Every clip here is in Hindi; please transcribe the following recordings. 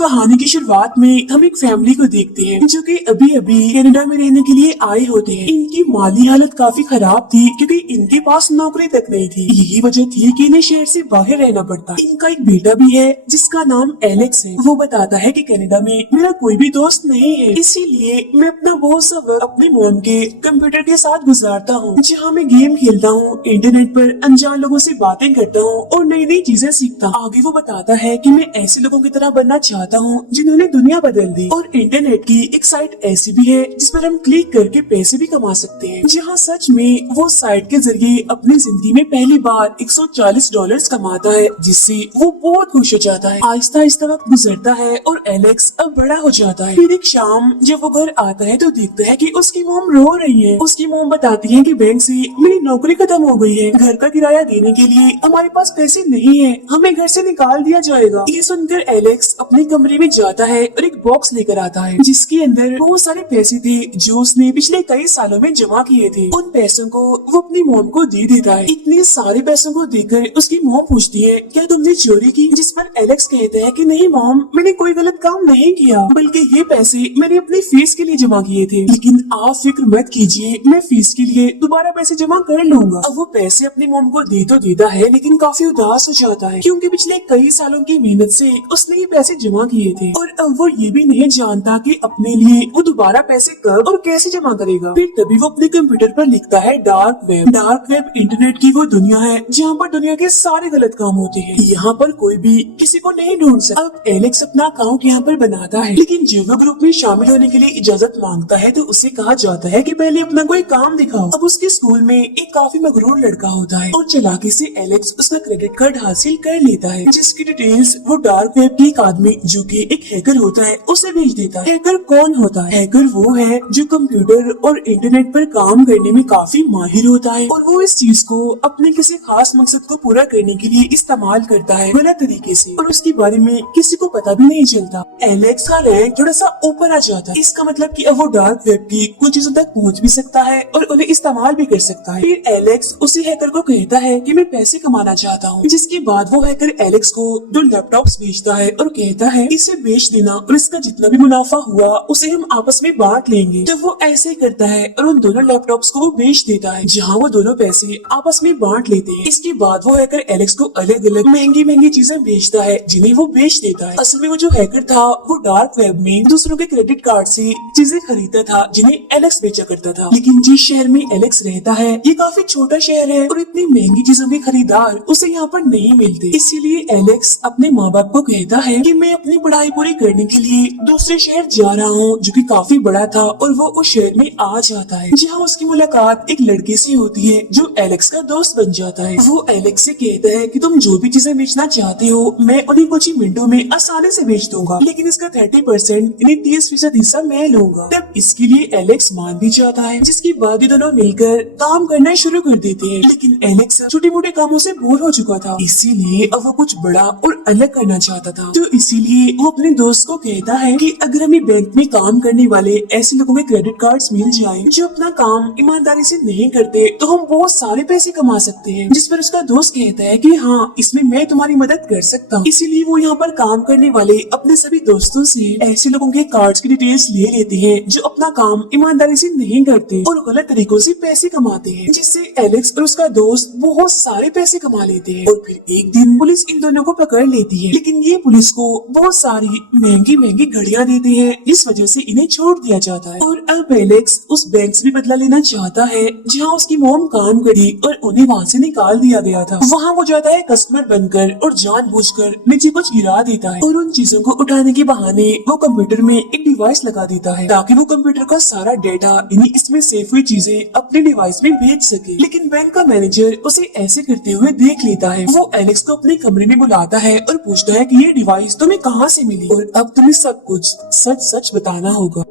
कहानी की शुरुआत में हम एक फैमिली को देखते हैं जो कि अभी अभी कनाडा में रहने के लिए आए होते हैं। इनकी माली हालत काफी खराब थी क्योंकि इनके पास नौकरी तक नहीं थी। यही वजह थी कि इन्हें शहर से बाहर रहना पड़ता। इनका एक बेटा भी है जिसका नाम एलेक्स है। वो बताता है कि कनाडा में मेरा कोई भी दोस्त नहीं है, इसीलिए मैं अपना बहुत सा वक्त अपनी मॉम के कंप्यूटर के साथ गुजारता हूँ, जहाँ मैं गेम खेलता हूँ, इंटरनेट पर अनजान लोगों से बातें करता हूँ और नई नई चीजें सीखता हूँ। आगे वो बताता है कि मैं ऐसे लोगों की तरह बनना चाहता हूँ जिन्होंने दुनिया बदल दी। और इंटरनेट की एक साइट ऐसी भी है जिस पर हम क्लिक करके पैसे भी कमा सकते हैं, जहाँ सच में वो साइट के जरिए अपनी जिंदगी में पहली बार $140 कमाता है, जिससे वो बहुत खुश हो जाता है। आहिस्ता आहिस्ता वक्त गुजरता है और एलेक्स अब बड़ा हो जाता है। फिर एक शाम जब वो घर आता है तो देखता है कि उसकी मोम रो रही है। उसकी मोम बताती है कि बैंक से मेरी नौकरी खत्म हो गई है, घर का किराया देने के लिए हमारे पास पैसे नहीं है, हमें घर से निकाल दिया जाएगा। ये सुनकर एलेक्स अपने कमरे में जाता है और एक बॉक्स लेकर आता है जिसके अंदर बहुत सारे पैसे थे जो उसने पिछले कई सालों में जमा किए थे। उन पैसों को वो अपनी मोम को दे देता है। इतने सारे पैसों को देकर उसकी मोम पूछती है, क्या तुमने चोरी की? जिस पर एलेक्स कहता है कि नहीं मोम, मैंने कोई गलत काम नहीं किया, बल्कि ये पैसे मैंने अपनी फीस के लिए जमा किए थे। लेकिन आप फिक्र मत कीजिए, मैं फीस के लिए दोबारा पैसे जमा कर लूंगा। अब वो पैसे अपनी मोम को दे तो देता है लेकिन काफी उदास हो जाता है क्योंकि पिछले कई सालों की मेहनत से उसने ये पैसे जमा किए थे और अब वो ये भी नहीं जानता कि अपने लिए वो दोबारा पैसे कब और कैसे जमा करेगा। फिर तभी वो अपने कंप्यूटर पर लिखता है dark web. Dark web internet की वो दुनिया है जहाँ पर दुनिया के सारे गलत काम होते हैं। यहाँ पर कोई भी किसी को नहीं ढूंढ सकता। अब एलेक्स अपना अकाउंट यहाँ पर बनाता है, लेकिन जब वो ग्रुप में शामिल होने के लिए इजाजत मांगता है तो उसे कहा जाता है कि पहले अपना कोई काम दिखाओ। अब उसके स्कूल में एक काफी मगरूर लड़का होता है और चालाकी से एलेक्स उसका क्रेडिट कार्ड हासिल कर लेता है, जिसकी डिटेल्स वो डार्क वेब की एक आदमी जो कि एक हैकर होता है उसे भेज देता है। हैकर कौन होता है? हैकर वो है जो कंप्यूटर और इंटरनेट पर काम करने में काफी माहिर होता है और वो इस चीज को अपने किसी खास मकसद को पूरा करने के लिए इस्तेमाल करता है गलत तरीके से और उसके बारे में किसी को पता भी नहीं चलता। एलेक्स का रैंक थोड़ा सा ऊपर आ जाता है। इसका मतलब कि अब वो डार्क वेब की कुछ चीजों तक पहुंच भी सकता है और उन्हें इस्तेमाल भी कर सकता है। फिर एलेक्स उसी हैकर को कहता है कि मैं पैसे कमाना चाहता हूँ, जिसके बाद वो हैकर एलेक्स को 2 लैपटॉप्स बेचता है और कहता है इसे बेच देना और इसका जितना भी मुनाफा हुआ उसे हम आपस में बांट लेंगे। जब वो ऐसे करता है और उन दोनों लैपटॉप्स को वो बेच देता है, जहाँ वो दोनों पैसे आपस में बांट लेते हैं। इसके बाद वो हैकर एलेक्स को अलग अलग महंगी महंगी चीजें बेचता है जिन्हें वो बेच देता है। असल में वो जो हैकर था वो डार्क वेब में दूसरों के क्रेडिट कार्ड से चीजें खरीदता था जिन्हें एलेक्स बेचा करता था। लेकिन जिस शहर में एलेक्स रहता है ये काफी छोटा शहर है और इतनी महंगी चीजों के खरीदार उसे यहाँ पर नहीं मिलते। इसीलिए एलेक्स अपने माँ बाप को कहता है कि मैं अपनी पढ़ाई पूरी करने के लिए दूसरे शहर जा रहा हूँ जो कि काफी बड़ा था और वो उस शहर में आ जाता है, जहाँ उसकी मुलाकात एक लड़के से होती है जो एलेक्स का दोस्त बन जाता है। वो एलेक्स से कहता है कि तुम जो भी चीजें बेचना चाहते हो मैं उन्हें कुछ ही मिनटों में आसानी से बेच दूंगा, लेकिन इसका 30% यानी 30% हिस्सा मैं लूंगा। तब इसके लिए एलेक्स मान भी जाता है, जिसके बाद ये दोनों मिलकर काम करना शुरू कर देते हैं। लेकिन एलेक्स छोटे मोटे कामों से बोर हो चुका था, इसीलिए अब वो कुछ बड़ा और अलग करना चाहता था। तो इसीलिए वो अपने दोस्त को कहता है कि अगर हमें बैंक में काम करने वाले ऐसे लोगों के क्रेडिट कार्ड्स मिल जाएं जो अपना काम ईमानदारी से नहीं करते तो हम बहुत सारे पैसे कमा सकते हैं। जिस पर उसका दोस्त कहता है कि हाँ, इसमें मैं तुम्हारी मदद कर सकता हूँ। इसीलिए वो यहाँ पर काम करने वाले अपने सभी दोस्तों से ऐसे लोगों के कार्ड्स की डिटेल्स ले लेते हैं जो अपना काम ईमानदारी से नहीं करते और गलत तरीकों से पैसे कमाते हैं, जिससे एलेक्स और उसका दोस्त बहुत सारे पैसे कमा लेते हैं। और फिर एक दिन पुलिस इन दोनों को पकड़ लेती है, लेकिन ये पुलिस को बहुत सारी महंगी महंगी घड़ियां देते हैं, इस वजह से इन्हें छोड़ दिया जाता है। और अब एलेक्स उस बैंक से भी बदला लेना चाहता है जहाँ उसकी मोम काम करी और उन्हें वहाँ से निकाल दिया गया था। वहाँ वो जाता है कस्टमर बनकर और जानबूझकर नीचे कुछ गिरा देता है और उन चीजों को उठाने के बहाने वो कंप्यूटर में एक डिवाइस लगा देता है ताकि वो कंप्यूटर का सारा डेटा यानी इसमें सेव हुई चीजें अपने डिवाइस में भेज सके। लेकिन बैंक का मैनेजर उसे ऐसे करते हुए देख लेता है। वो एलेक्स को अपने कमरे में बुलाता है और पूछता है कि ये डिवाइस तुम्हें कहाँ से मिली और अब तुम्हें सब कुछ सच सच बताना होगा।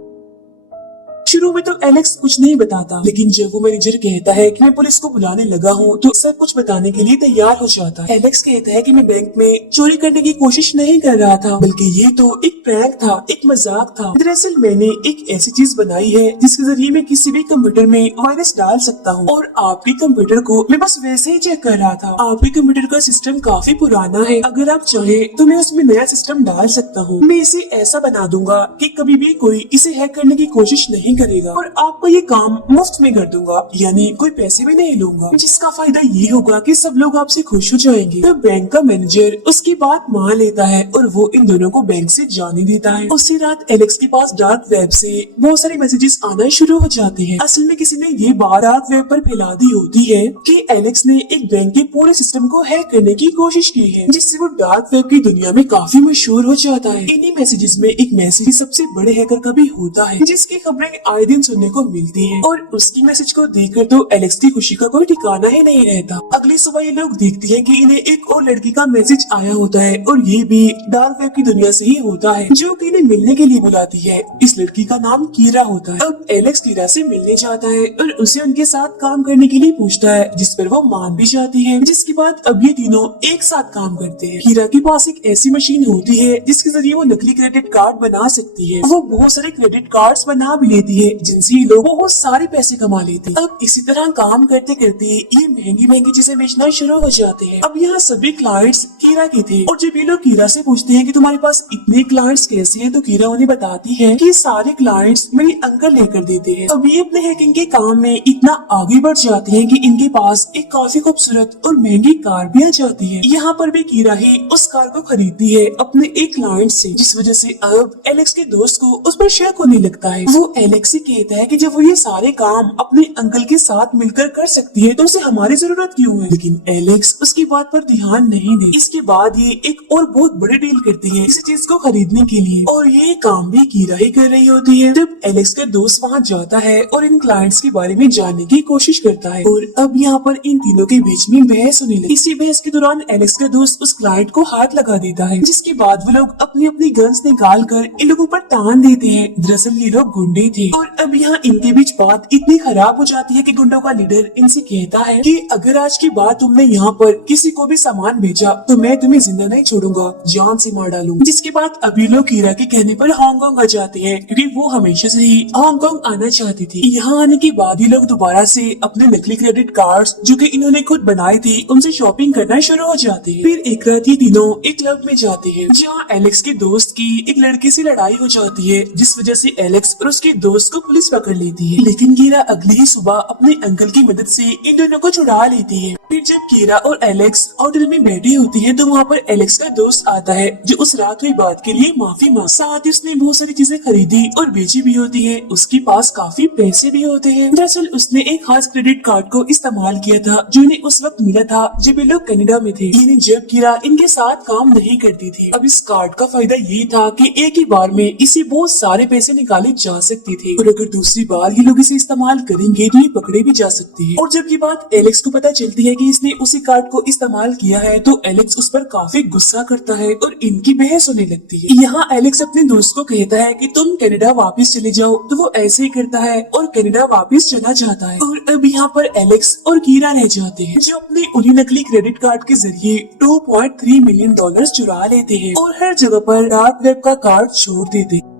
शुरू में तो एलेक्स कुछ नहीं बताता, लेकिन जब वो मैनेजर कहता है कि मैं पुलिस को बुलाने लगा हूँ तो सब कुछ बताने के लिए तैयार हो जाता है। एलेक्स कहता है कि मैं बैंक में चोरी करने की कोशिश नहीं कर रहा था, बल्कि ये तो एक प्रैंक था, एक मजाक था। दरअसल मैंने एक ऐसी चीज बनाई है जिसके जरिए मैं किसी भी कंप्यूटर में वायरस डाल सकता हूँ, और आपके कंप्यूटर को मैं बस वैसे ही चेक कर रहा था। आपके कंप्यूटर का सिस्टम काफी पुराना है, अगर आप चाहे तो मैं उसमें नया सिस्टम डाल सकता हूँ। मैं इसे ऐसा बना दूंगा कि कभी भी कोई इसे हैक करने की कोशिश नहीं करेगा, और आपको ये काम मुफ्त में कर दूंगा, यानी कोई पैसे भी नहीं लूंगा, जिसका फायदा ये होगा कि सब लोग आपसे खुश हो जाएंगे। तो बैंक का मैनेजर उसकी बात मान लेता है और वो इन दोनों को बैंक से जाने देता है। उसी रात एलेक्स के पास डार्क वेब से बहुत सारे मैसेजेस आना शुरू हो जाते हैं। असल में किसी ने ये बात डार्क वेब पर फैला दी होती है कि एलेक्स ने एक बैंक के पूरे सिस्टम को हैक करने की कोशिश की है, जिससे वो डार्क वेब की दुनिया में काफी मशहूर हो जाता है। इन्हीं मैसेजेस में एक मैसेज सबसे बड़े हैकर का भी होता है, जिसकी खबरें आए दिन सुनने को मिलती है, और उसकी मैसेज को देखकर तो एलेक्स की खुशी का कोई ठिकाना ही नहीं रहता। अगली सुबह ये लोग देखते हैं कि इन्हें एक और लड़की का मैसेज आया होता है, और ये भी डार्क वेब की दुनिया से ही होता है, जो कि इन्हें मिलने के लिए बुलाती है। इस लड़की का नाम कीरा होता है। अब एलेक्स कीरा से मिलने जाता है और उसे उनके साथ काम करने के लिए पूछता है, जिस पर वो मान भी जाती है। जिसके बाद अब ये तीनों एक साथ काम करते हैं। कीरा के पास एक ऐसी मशीन होती है जिसके जरिए वो नकली क्रेडिट कार्ड बना सकती है। वो बहुत सारे क्रेडिट कार्ड्स बना भी लेती है, जिनसे ये लोग बहुत सारे पैसे कमा लेते हैं। अब इसी तरह काम करते करते ये महंगी महंगी चीजें बेचना शुरू हो जाते हैं। अब यहाँ सभी क्लाइंट्स कीरा के थे, और जब ये लोग कीरा से पूछते हैं कि तुम्हारे पास इतने क्लाइंट्स कैसे हैं, तो कीरा उन्हें बताती है कि सारे क्लाइंट्स मेरे अंकल लेकर देते हैं। अब ये अपने हैकिंग के काम में इतना आगे बढ़ जाते हैं कि इनके पास एक काफी खूबसूरत और महंगी कार भी आ जाती है। यहाँ पर भी कीरा ही उस कार को खरीदती है अपने एक क्लाइंट से, जिस वजह से अब एलेक्स के दोस्त को उस पर शक होने लगता है। वो एलेक्स से कहता है कि जब वो ये सारे काम अपने अंकल के साथ मिलकर कर सकती है तो उसे हमारी जरूरत क्यों है। लेकिन एलेक्स उसकी बात पर ध्यान नहीं दे। इसके बाद ये एक और बहुत बड़ी डील करती है किसी चीज को खरीदने के लिए, और ये काम भी कीरा ही कर रही होती है। जब एलेक्स का दोस्त वहाँ जाता है और इन क्लाइंट्स के बारे में जानने की कोशिश करता है, और अब यहाँ पर इन तीनों के बीच में बहस होने लगी। इसी बहस के दौरान एलेक्स का दोस्त उस क्लाइंट को हाथ लगा देता है, जिसके बाद वो लोग अपनी अपनी गन्स निकाल कर इन लोगों पर तान देते हैं। दरअसल ये लोग गुंडे थे, और अब यहाँ इनके बीच बात इतनी खराब हो जाती है कि गुंडों का लीडर इनसे कहता है कि अगर आज के बाद तुमने यहाँ पर किसी को भी सामान भेजा तो मैं तुम्हें जिंदा नहीं छोड़ूंगा, जान से मार डालूंगा। जिसके बाद अभी लोग कीरा के कहने पर हांगकांग आ जाते हैं, क्योंकि वो हमेशा से ही हांगकांग आना चाहती थी। यहाँ आने के बाद ही लोग दोबारा से अपने नकली क्रेडिट कार्ड्स जो कि इन्होंने खुद बनाए थे उनसे शॉपिंग करना शुरू हो जाते हैं। फिर एक रात ये तीनों एक क्लब में जाते हैं, जहाँ एलेक्स के दोस्त की एक लड़की से लड़ाई हो जाती है, जिस वजह से एलेक्स और उसके दोस्त को पुलिस पकड़ लेती है। लेकिन कीरा अगली ही सुबह अपने अंकल की मदद से इन दोनों को छुड़ा लेती है। फिर जब कीरा और एलेक्स होटल में बैठी होती है तो वहाँ पर एलेक्स का दोस्त आता है, जो उस रात हुई बात के लिए माफी मांग। साथ ही उसने बहुत सारी चीजें खरीदी और बेची भी होती है। उसके पास काफी पैसे भी होते हैं। दरअसल उसने एक खास क्रेडिट कार्ड को इस्तेमाल किया था जो इन्हें उस वक्त मिला था जब ये लोग कनाडा में थे, यानी जब कीरा इनके साथ काम नहीं करती थी। अब इस कार्ड का फायदा ये था कि एक ही बार में इसे बहुत सारे पैसे निकाले जा सकते थे, और अगर दूसरी बार ये लोग इसे इस्तेमाल करेंगे तो ये पकड़े भी जा सकते हैं। और जब ये बात एलेक्स को पता चलती है कि इसने उसी कार्ड को इस्तेमाल किया है तो एलेक्स उस पर काफी गुस्सा करता है और इनकी बहस होने लगती है। यहाँ एलेक्स अपने दोस्त को कहता है कि तुम कनाडा वापस चले जाओ, तो वो ऐसे ही करता है और कनाडा वापस चला जाता है। और अब यहाँ पर एलेक्स और कीरा रह जाते हैं, जो अपने उन्हीं नकली क्रेडिट कार्ड के जरिए $2.3 मिलियन चुरा लेते हैं और हर जगह पर डार्क वेब का कार्ड छोड़ देते हैं।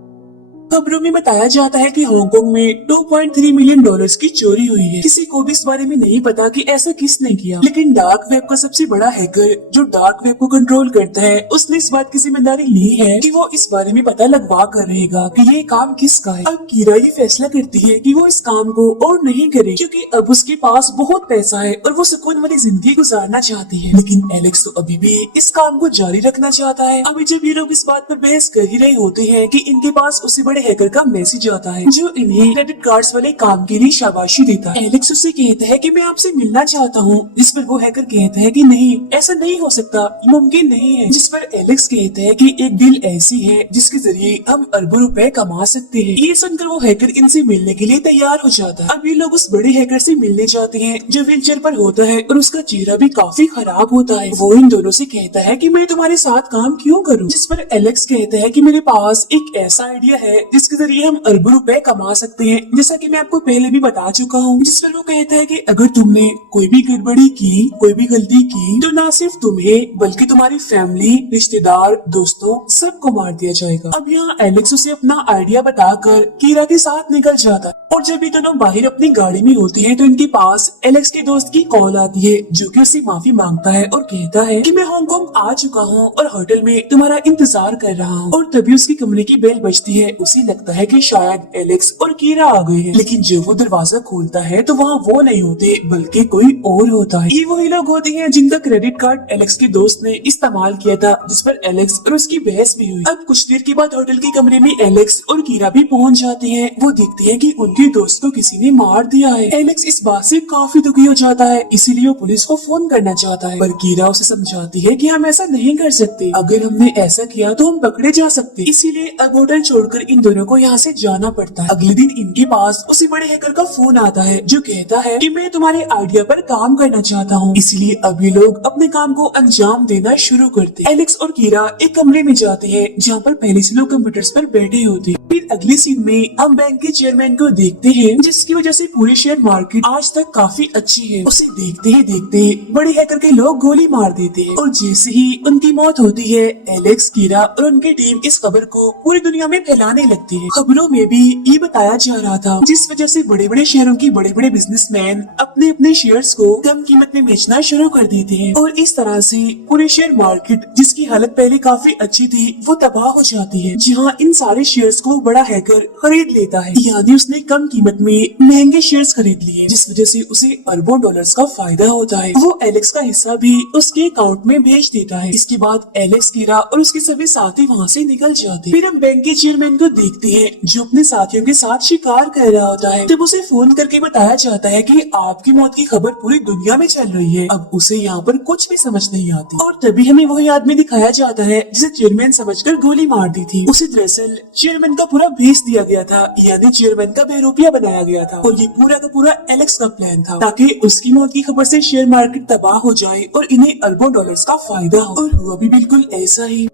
खबरों में बताया जाता है कि हांगकांग में $2.3 मिलियन की चोरी हुई है। किसी को भी इस बारे में नहीं पता कि ऐसा किसने किया, लेकिन डार्क वेब का सबसे बड़ा हैकर जो डार्क वेब को कंट्रोल करता है, उसने इस बात की जिम्मेदारी ली है कि वो इस बारे में पता लगवा कर रहेगा कि ये काम किसका है। अब कीरा ये फैसला करती है कि वो इस काम को और नहीं करे, क्योंकि अब उसके पास बहुत पैसा है और वो सुकून वाली जिंदगी गुजारना चाहती है। लेकिन एलेक्स तो अभी भी इस काम को जारी रखना चाहता है। अभी जब ये लोग इस बात पर बहस कर ही रहे होते हैं कि इनके पास उसी बड़े हैकर का मैसेज आता है, जो इन्हें क्रेडिट कार्ड्स वाले काम के लिए शाबाशी देता है। एलेक्स उससे कहता है कि मैं आपसे मिलना चाहता हूँ, जिस पर वो हैकर कहता है कि नहीं, ऐसा नहीं हो सकता, मुमकिन नहीं है। जिस पर एलेक्स कहता है कि एक डील ऐसी है जिसके जरिए हम अरबों रुपए कमा सकते हैं। ये सुनकर वो हैकर इनसे मिलने के लिए तैयार हो जाता है। अब ये लोग उस बड़े हैकर से मिलने जाते हैं जो व्हीलचेयर पर होता है और उसका चेहरा भी काफी खराब होता है। वो इन दोनों से कहता है कि मैं तुम्हारे साथ काम क्यों करूँ, जिस पर एलेक्स कहता है कि मेरे पास एक ऐसा आइडिया है जिसके जरिए हम अरबों रुपए कमा सकते हैं, जैसा कि मैं आपको पहले भी बता चुका हूँ। जिस पर वो कहता है कि अगर तुमने कोई भी गड़बड़ी की, कोई भी गलती की, तो ना सिर्फ तुम्हें बल्कि तुम्हारी फैमिली, रिश्तेदार, दोस्तों सबको मार दिया जाएगा। अब यहाँ एलेक्स उसे अपना आइडिया बताकर कीरा के साथ निकल जाता है और जब ये दोनों बाहर अपनी गाड़ी में होते हैं तो इनके पास एलेक्स के दोस्त की कॉल आती है, जो कि उससे माफी मांगता है और कहता है कि मैं हांगकांग आ चुका हूँ और होटल में तुम्हारा इंतजार कर रहा हूँ। और तभी उसकी कमरे की बेल बजती है। उसे लगता है कि शायद एलेक्स और कीरा आ गए हैं, लेकिन जब वो दरवाजा खोलता है तो वहाँ वो नहीं होते बल्कि कोई और होता है। ये वही लोग होते हैं जिनका क्रेडिट कार्ड एलेक्स के दोस्त ने इस्तेमाल किया था, जिस पर एलेक्स और उसकी बहस भी हुई। अब कुछ देर के बाद होटल के कमरे में एलेक्स और कीरा भी पहुँच जाते हैं। वो देखते हैं कि उनके दोस्त को किसी ने मार दिया है। एलेक्स इस बात से काफी दुखी हो जाता है, इसीलिए वो पुलिस को फोन करना चाहता है, पर कीरा उसे समझाती है कि हम ऐसा नहीं कर सकते। अगर हमने ऐसा किया तो हम पकड़े जा सकते, इसीलिए अब होटल छोड़कर इन दोनों को यहाँ से जाना पड़ता है। अगले दिन इनके पास उसी बड़े हैकर का फोन आता है, जो कहता है कि मैं तुम्हारे आइडिया पर काम करना चाहता हूँ, इसलिए अब ये लोग अपने काम को अंजाम देना शुरू करते हैं। एलेक्स और कीरा एक कमरे में जाते हैं जहाँ पर पहले से लोग कंप्यूटर्स पर बैठे होते हैं। फिर अगली सीन में हम बैंक के चेयरमैन को देखते हैं, जिसकी वजह से पूरी शेयर मार्केट आज तक काफी अच्छी है। उसे देखते ही देखते बड़े हैकर के लोग गोली मार देते हैं और जैसे ही उनकी मौत होती है, एलेक्स, कीरा और उनकी टीम इस खबर को पूरी दुनिया में फैलाने लगती है। खबरों में भी ये बताया जा रहा था, जिस वजह से बड़े बड़े शहरों के बड़े बड़े बिजनेसमैन अपने अपने शेयर्स को कम कीमत में बेचना शुरू कर देते हैं और इस तरह से पूरी शेयर मार्केट, जिसकी हालत पहले काफी अच्छी थी, वो तबाह हो जाती है। जहाँ इन सारे शेयर्स को बड़ा हैकर खरीद लेता है, यानी उसने कम कीमत में महंगे शेयर्स खरीद लिए, जिस वजह से उसे अरबों डॉलर्स का फायदा होता है। वो एलेक्स का हिस्सा भी उसके अकाउंट में भेज देता है। इसके बाद एलेक्स, कीरा और उसके सभी साथी वहाँ से निकल जाते हैं। फिर हम बैंक के चेयरमैन को देखते हैं, जो अपने साथियों के साथ शिकार कर रहा होता है। तब उसे फोन करके बताया जाता है कि आपकी मौत की खबर पूरी दुनिया में चल रही है। अब उसे यहाँ पर कुछ भी समझ नहीं आती और तभी हमें वही आदमी दिखाया जाता है जिसे चेयरमैन समझकर गोली मार दी थी। उसे दरअसल चेयरमैन का पूरा भेस दिया गया था, यानी चेयरमैन का बेरूपिया बनाया गया था और ये पूरा का पूरा एलेक्स का प्लान था, ताकि उसकी मौत की खबर से शेयर मार्केट तबाह हो जाए और इन्हें अरबों डॉलर्स का फायदा हो। और हुआ भी बिल्कुल ऐसा ही।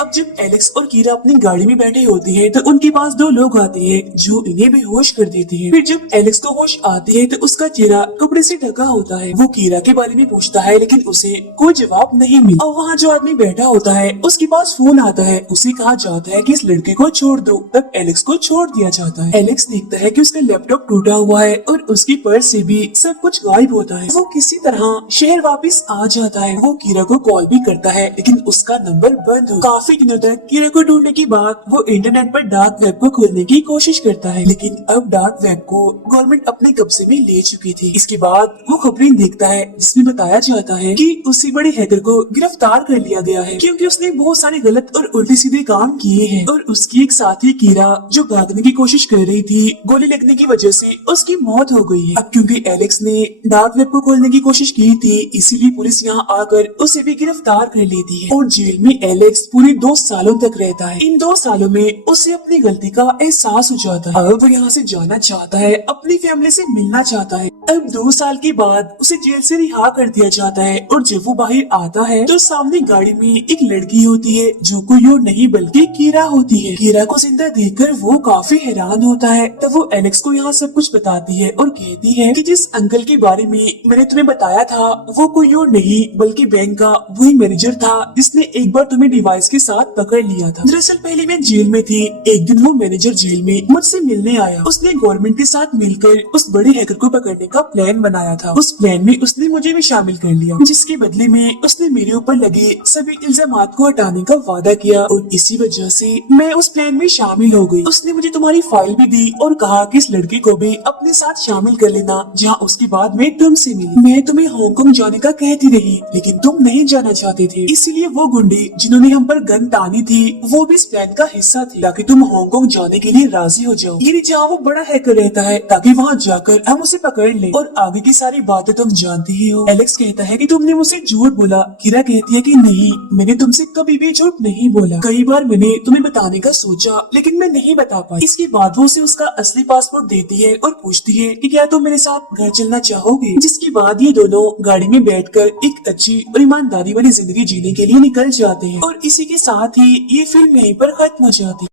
अब जब एलेक्स और कीरा अपनी गाड़ी में बैठे होते हैं तो उनके पास दो लोग आते हैं जो इन्हें बेहोश कर देते हैं। फिर जब एलेक्स को होश आती है तो उसका चेहरा कपड़े से ढका होता है। वो कीरा के बारे में पूछता है, लेकिन उसे कोई जवाब नहीं मिला। और वहाँ जो आदमी बैठा होता है उसके पास फोन आता है। उसे कहा जाता है कि इस लड़के को छोड़ दो। तब एलेक्स को छोड़ दिया जाता है। एलेक्स देखता है कि उसका लैपटॉप टूटा हुआ है और उसकी पर्स से भी सब कुछ गायब होता है। वो किसी तरह शहर वापस आ जाता है। वो कीरा को कॉल भी करता है, लेकिन उसका नंबर बंद हो। काफी दिनों तक कीरा को ढूंढने के बाद वो इंटरनेट पर डार्क वेब को खोलने की कोशिश करता है, लेकिन अब डार्क वेब को गवर्नमेंट अपने कब्जे में ले चुकी थी। इसके बाद वो खबरें देखता है जिसमें बताया जाता है कि उसी बड़े हैकर को गिरफ्तार कर लिया गया है, क्योंकि उसने बहुत सारे गलत और उल्टे सीधे काम किए हैं। और उसकी एक साथी कीरा जो भागने की कोशिश कर रही थी, गोली लगने की वजह से उसकी मौत हो गई है। अब क्योंकि एलेक्स ने डार्क वेब को खोलने की कोशिश की थी, इसीलिए पुलिस यहाँ आकर उसे भी गिरफ्तार कर लेती है और जेल में एलेक्स पूरे 2 सालों तक रहता है। इन 2 सालों में उसे अपनी गलती का एहसास हो जाता है। अब वो यहाँ से जाना चाहता है, अपनी फैमिली से मिलना चाहता है। अब 2 साल के बाद उसे जेल से रिहा कर दिया जाता है और जब वो बाहर आता है तो सामने गाड़ी में एक लड़की होती है जो कोई और नहीं बल्कि कीरा होती है। कीरा को जिंदा देखकर वो काफी हैरान होता है। तब वो एलेक्स को यहाँ सब कुछ बताती है और कहती है कि जिस अंकल के बारे में मैंने तुम्हें बताया था वो कोई और नहीं बल्कि बैंक का वही मैनेजर था जिसने एक बार तुम्हें डिवाइस के साथ पकड़ लिया था। दरअसल पहले मैं जेल में थी। एक दिन वो मैनेजर जेल में मुझसे मिलने आया। उसने गवर्नमेंट के साथ मिलकर उस बड़े हैकर को पकड़ने का प्लान बनाया था। उस प्लान में उसने मुझे भी शामिल कर लिया, जिसके बदले में उसने मेरे ऊपर लगे सभी इल्जामात को हटाने का वादा किया और इसी वजह से मैं उस प्लान में शामिल हो गई। उसने मुझे तुम्हारी फाइल भी दी और कहा कि इस लड़के को भी अपने साथ शामिल कर लेना, जहाँ उसके बाद में तुमसे मिली। मैं तुम्हें हांगकांग जाने का कहती रही, लेकिन तुम नहीं जाना चाहते थे, इसीलिए वो गुंडे जिन्होंने हम पर गन तानी थी वो भी इस प्लान का हिस्सा थे, ताकि तुम हांगकांग जाने के लिए राजी हो जाओ। ये जहाँ वो बड़ा हैकर रहता है, ताकि वहाँ जाकर हम उसे पकड़ ले और आगे की सारी बातें तुम जानती ही हो। एलेक्स कहता है कि तुमने मुझसे झूठ बोला। कीरा कहती है कि नहीं, मैंने तुमसे कभी भी झूठ नहीं बोला। कई बार मैंने तुम्हें बताने का सोचा, लेकिन मैं नहीं बता पाई। इसके बाद वो उसे उसका असली पासपोर्ट देती है और पूछती है कि क्या तुम मेरे साथ घर चलना चाहोगे। जिसके बाद ये दोनों गाड़ी में बैठकर एक अच्छी और ईमानदारी वाली जिंदगी जीने के लिए निकल जाते हैं और इसी के साथ ही ये फिल्म यहीं पर खत्म हो जाती है।